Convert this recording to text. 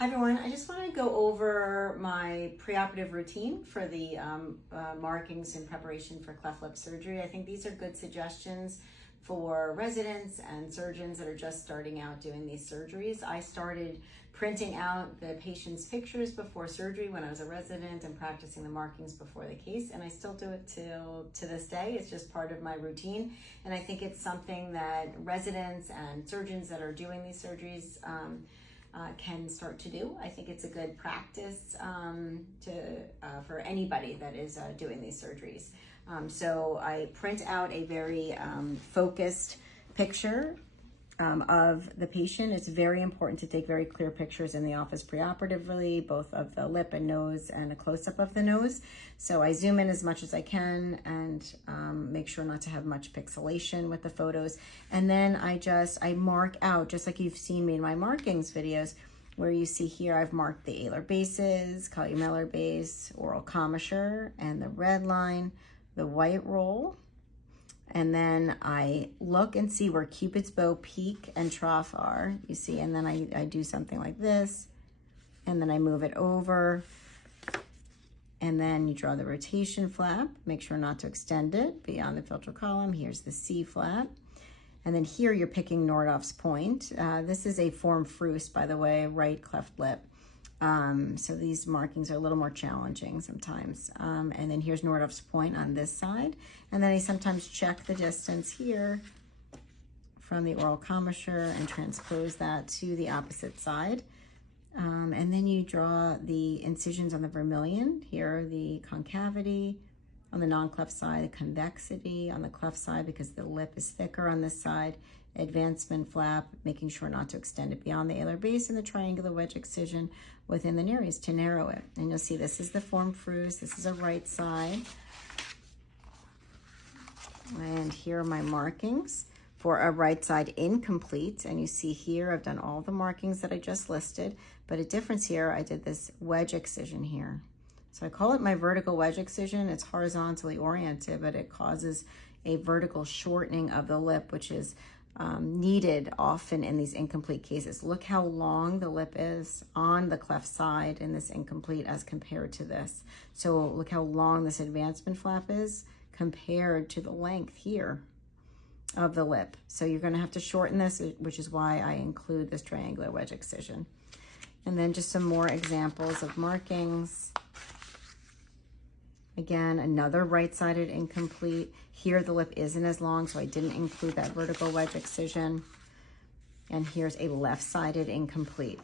Hi everyone, I just want to go over my preoperative routine for the markings in preparation for cleft lip surgery. I think these are good suggestions for residents and surgeons that are just starting out doing these surgeries. I started printing out the patient's pictures before surgery when I was a resident and practicing the markings before the case, and I still do it to this day. It's just part of my routine, and I think it's something that residents and surgeons that are doing these surgeries can start to do. I think it's a good practice for anybody that is doing these surgeries. So I print out a very focused picture of the patient. It's very important to take very clear pictures in the office preoperatively, both of the lip and nose and a close-up of the nose. So I zoom in as much as I can and make sure not to have much pixelation with the photos. And then I mark out, just like you've seen me in my markings videos, where you see here I've marked the alar bases, columellar base, oral commissure, and the red line, the white roll. And then I look and see where Cupid's bow peak and trough are, you see, and then I do something like this, and then I move it over, and then you draw the rotation flap, make sure not to extend it beyond the filter column. Here's the C flap. And then here you're picking Nordhoff's point. This is a form fruste, by the way, right cleft lip. So these markings are a little more challenging sometimes. And then here's Nordhoff's point on this side. And then I sometimes check the distance here from the oral commissure and transpose that to the opposite side. And then you draw the incisions on the vermilion. Here, the concavity on the non-cleft side, the convexity on the cleft side because the lip is thicker on this side, advancement flap, making sure not to extend it beyond the alar base, and the triangular wedge excision within the nares to narrow it. And you'll see this is the form fruste, this is a right side. And here are my markings for a right side incomplete. And you see here, I've done all the markings that I just listed, but a difference here, I did this wedge excision here. So I call it my vertical wedge excision. It's horizontally oriented, but it causes a vertical shortening of the lip, which is needed often in these incomplete cases. Look how long the lip is on the cleft side in this incomplete as compared to this. So look how long this advancement flap is compared to the length here of the lip. So you're going to have to shorten this, which is why I include this triangular wedge excision. And then just some more examples of markings. Again, another right-sided incomplete. Here the lip isn't as long, so I didn't include that vertical wedge excision. And here's a left-sided incomplete.